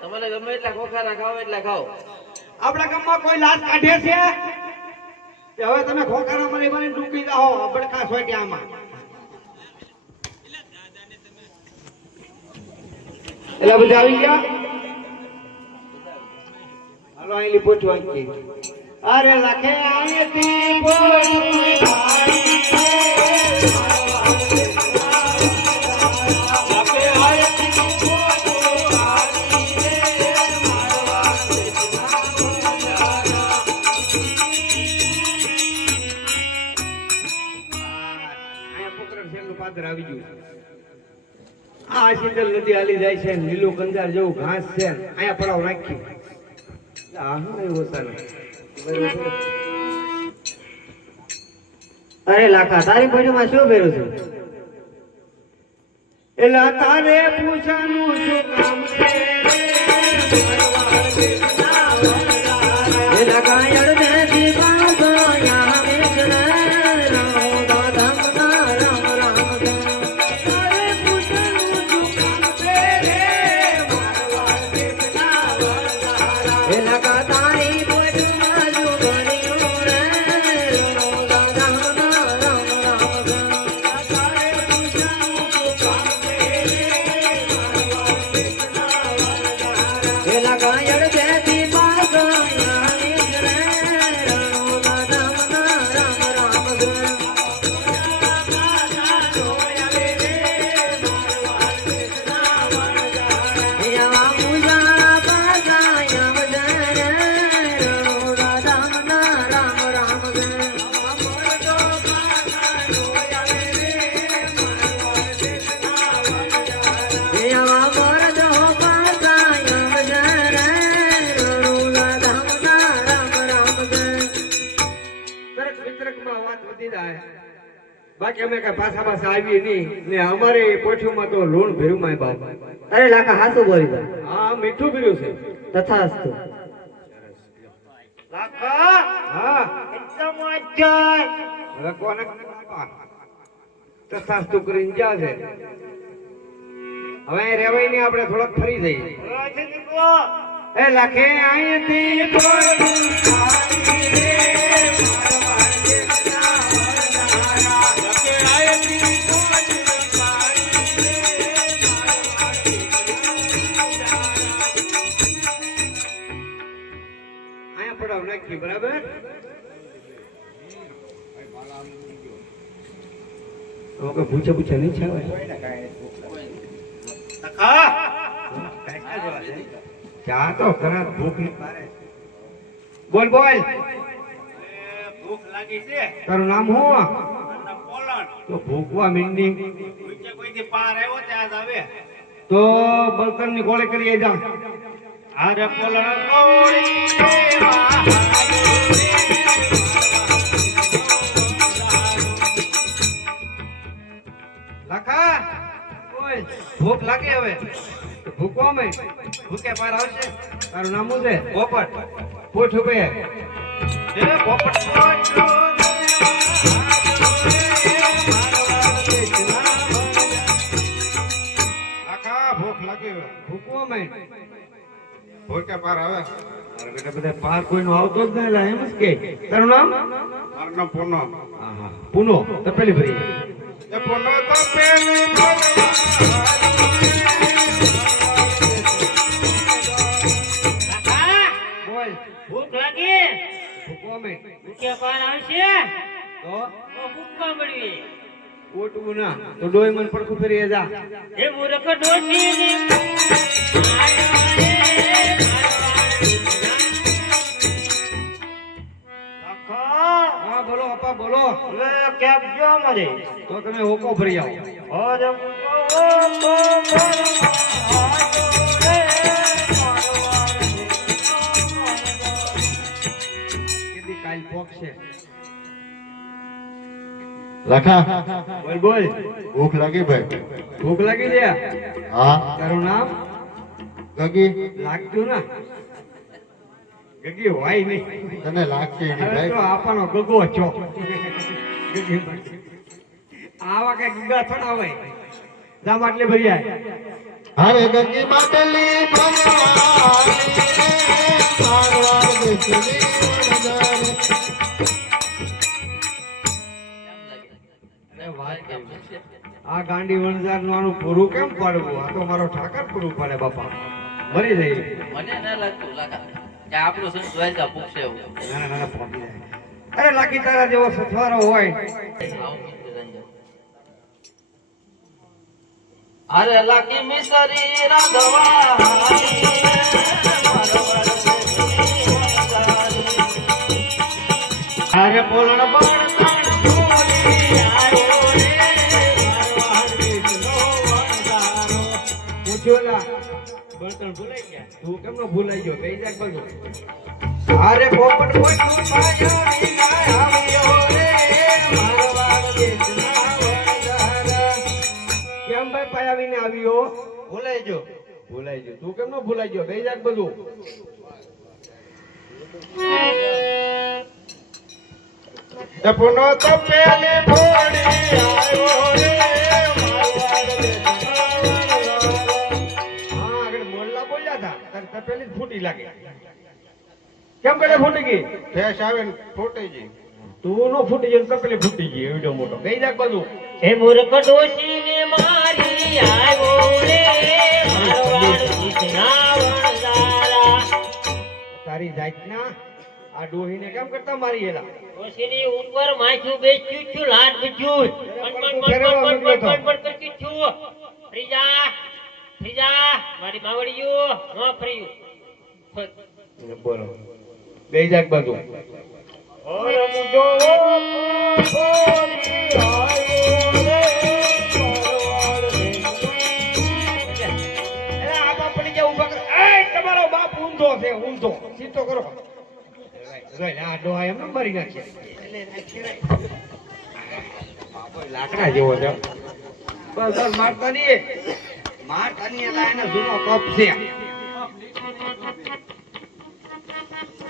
તમારે ગમે એટલા ખોખારા ખાવ એટલા ખાઓ. આપણા ગામમાં કોઈ લાજ કાઢે છે કે હવે તમે ખોખારા મારી મારી ડૂબી જાઓ અબડકા સોટ્યામાં? એટલે બધા આવી ગયા. હાલો અહીં પૂછવા કે અરે લખે આયતી આવી ગયું. આ શીતલ નદી હાલી જાય છે, લીલું કંજાર જેવું ઘાસ છે, અહીંયા પડાવ નાખ્યું. અરે લાખા તારી પેઢીમાં શું પહેરું છું? એટલે તારે પૂછાનું શું કામ છે? બાકી અમે કઈ પાછા પાછા આવી નહીં ને અમારે પોઠીમાં તો લોણ ભર્યું માય બાપ. અરે લાખા હાસુ બોલી દો. હા મીઠું ભર્યું છે. તથાસ્તુ. લાખા હા એકદમ અજય હવે કોને તથાસ્તુ કરીને જા છે. હવે રેવાય નહીં, આપણે થોડોક ફરી જઈએ. એ લખે અહીંથી બરાબર. પૂછે પૂછે નહીં છે ચા તો ખરા ભૂખ બોલ બોલ. ભૂખ લાગી છે. તારું નામ શું? પોલણ. તો ભૂખવા મીંડી કોઈ પાર આવ્યો ત્યાં આવે તો બળતણ ની ગોળે કરી જા. અરે પોલણ લાખા ઓય ભૂખ લાગે હવે ભૂખવા મે ભૂખે પાર આવશે. તારું નામ શું છે? પોપટ. પૂછ ઉભે એ પોપટ. લાખા ભૂખ લાગે ભૂખવા મે ભૂખે પાર આવે. અરે બેટા બધા પાર કોઈનો આવતો જ નહીં. એમ જ કે તારું નામ? મારું નામ પૂનો. હા હા પૂનો. તો પેલી ભરી એ પૂનો તો પેલી બોલ. ભૂખ લાગી. ભૂખવા મે ભૂખ્યા પાર આવશે તો ભૂખવા મળવી. ઓટવું ના તો ડોય મન પડખું ફેરી જા. એ મૂર્ખ ડોશી હા બોલો અપા બોલો. કેમ જો મને તો તમે હોકો ભરી આવો. કાલ પોક છે તો લખા બોલ બોલ ભૂખ લાગી ભાઈ ભૂખ લાગી છે હા તારું નામ ગગી લાગતું ના ગગી હોય નહીં તને લાગશે નહીં હવે ભાઈ તો આપણો ગગો છો ગગી આવા કઈ ગગા થોડા હોય જા માટલે ભરી આય અરે ગંગી માટલી આ ગાંડી વણઝાર નું આનું પૂરું કેમ પાડવું આ તો મારો ઠાકર પૂરું પાડે બાપા મરી જાય મને ના લાગતું લાગા કે આપણું સંત દ્વારકા પૂછશે એવું નાના નાના પહોંચી જાય અરે લાકી તારા જેવો સથવારો હોય આવું કીધું રંજન. અરે લાકી મિસરી રાધવા અરે બોલણ પણ તાણ બોલી આવ્યો રે મારવાડ દેશનો વણઝારો. પૂછ્યો લા બળતણ ભૂલાઈ ગયા તું કેમ નો ભૂલાઈ ગયો કઈ જાક બધું અરે પોપટ પોટલું પાયો વિના આવ્યો રે મારવાડ દેશના વણઝારા. કેમ ભાઈ પાયા વિના આવ્યો ભૂલાઈ ગયો તું કેમ નો ભૂલાઈ ગયો કઈ જાક બધું પુનો તો પેલી ભોળી આવ્યો રે મારવાડ હા આગળ મોરલા બોલ્યા હતા તાર તપેલી જ ફૂટી લાગે કેમ કરે ફૂટી ગઈ ફેસ આવે ને ફૂટી ગઈ તું નો ફૂટી ગઈ તપેલી ફૂટી ગઈ એવડો મોટો કઈ જાક બધું હે મૂર્ખ ડોશીને મારી આવ્યો રે મારવાડ દેશના વણઝારા. તારી જાતના આ ડોહીને કેમ કરતા મારી એલા ડોશીની ઉપર માથું બેસ્યું છું લાટ બીજું કરતી છું. ફ્રીજા મારી માવડીયું ન ફર્યું. બોલો બે જાક બધું ઓરે મુજો બોલી આવ્યો રે મારવાડ દેશના. અરે આ બાપ પડી ગયા ઊભા કર એ તમારો બાપ ઊંધો છે ઊંધો સીધો કરો રોય આ ડોહા એમ મરી નાખે બાપો લાકડા જેવો છે બસ બસ મારતા નહીં એલા એના જૂનો કપ છે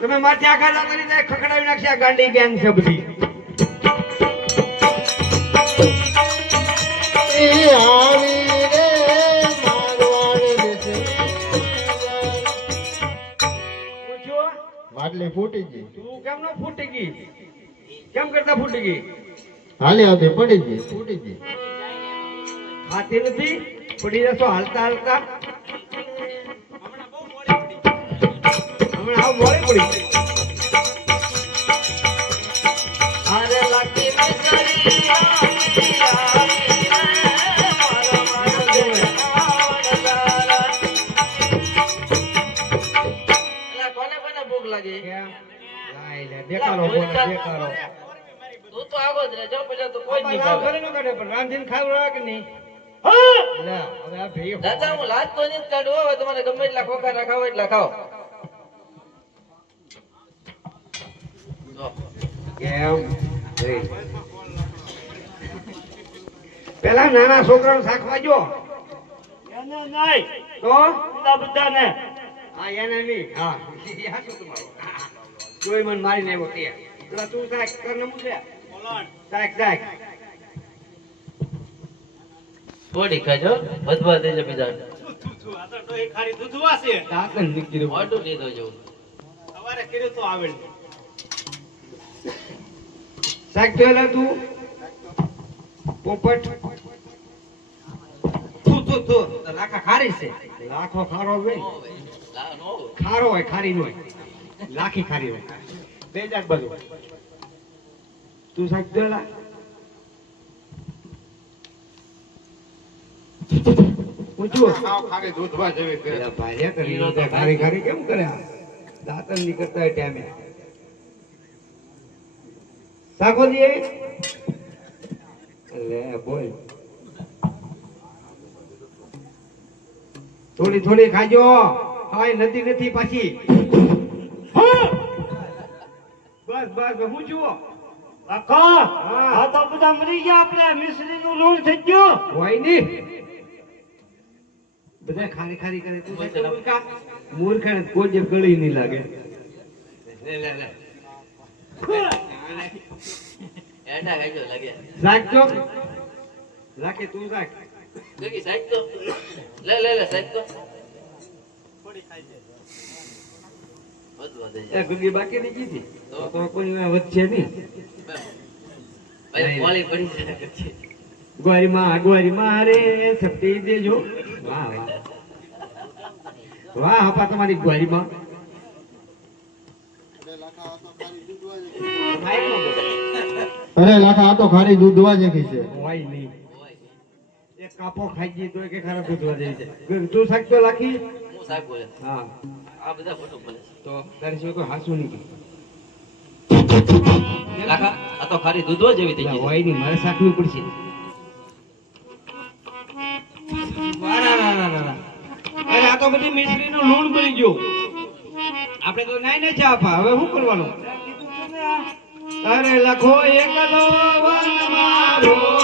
તમે માથે આખા જાતા નહીં થાય ખખડાવી નાખશે આ ગાંડી ગેંગ છે બધી આવી રે મારવાડ પૂછ્યો માટલી ફૂટી ગઈ તું કેમ નો ફૂટી ગઈ કેમ કરતા ફૂટી ગઈ હાલી આવતી પડી ગઈ ફૂટી ગઈ ખાતી નથી પડી જશો હાલતા હાલતા હમણાં આવ મોડી પડી અરે લાકી મિસરી કોને કોને ભૂખ લાગી કેમ લાઈ લે દેખાડો બોલે દેખાડો તું તો આગો જ રહેજો પછી તો કોઈ જ નહીં બાબા ભાવે. ઘરે નો કાઢે પણ રાંધીને ખાવડા કે નહીં લે હવે આ ભઈ દાદા હું લાજ તો નહીં જ કાઢું હવે તમારે ગમે એટલા ખોખા ખાવ એટલા ખાઓ જો. કેમ ભઈ પેલા નાના છોકરાને શાકવા જો એને નહીં તો બધાને હા એને નહીં હા યા શું તમારું જોઈ મન મારીને આવ્યો તે પેલા તું શાક કર ને મૂકે શાક થોડી ખાજો વધવા દેજો બીજા દાંતન નીકળી દો મોઢું લીધો જેવું શાક પેલા તું પોપટ તું લાખા ખારી છે લાખો ખારો હોય ખારો હોય ખારી નો હોય લાખી ખારી હોય બે જાત બધું તું શાક પેલા પૂછું સાવ ખાલી દૂધવા જેવી કરે. પેલા ભાર્યા કરી લીધા. ખારી ખારી કેમ કર્યા દાંતન નીકળતા હોય ટાઈમે શાકોજી લે બોલ થોડી થોડી ખાજો હાય નદી નથી પાછી બસ બસ હું જુઓ કાકા આ તો બધા મરી ગયા આપણે મિશ્રીનું લૂણ થઈ ગયું હોય નહીં બધા ખારી ખારી કરે તું મૂર્ખા મૂર્ખા કોઈ જે ગળી નહીં લાગે લે લે લે એડા હેજો લાગે રાખજો રાખે તું રાખ દેખી સાઈડ તો લે લે લે સાઈડ તો વધવા દે એ ગુગી બાકી નહીં કીધી તો કોઈ વચ્ચે નહીં ભાઈ પોલી પડી જાય છે ગોરી માં રે સપટી દેજો વાહ વાહ વાહ હપા તમારી ગોરી માં અરે લાખા આ તો ખારી દૂધવા જેવી છે હોય નહીં એક કાપો ખાઈ ગઈ તો કે ખરાબ દૂધવા જેવી છે તું સાચો લાખી હું સાહેબ બોલે હા આ બધા ફોટો બોલે તો તારી સિવાય કોઈ હાસું નહીં લાખા આ તો ખારી દૂધવા જેવી થઈ ગઈ હોય નહીં મારે સાચવું પડશે અરે આ તો બધી મિશ્રીનું લૂણ બની ગયું આપણે તો નાઈ ને ચા પા હવે શું કરવાનું અરે લખો એકલો વન મારો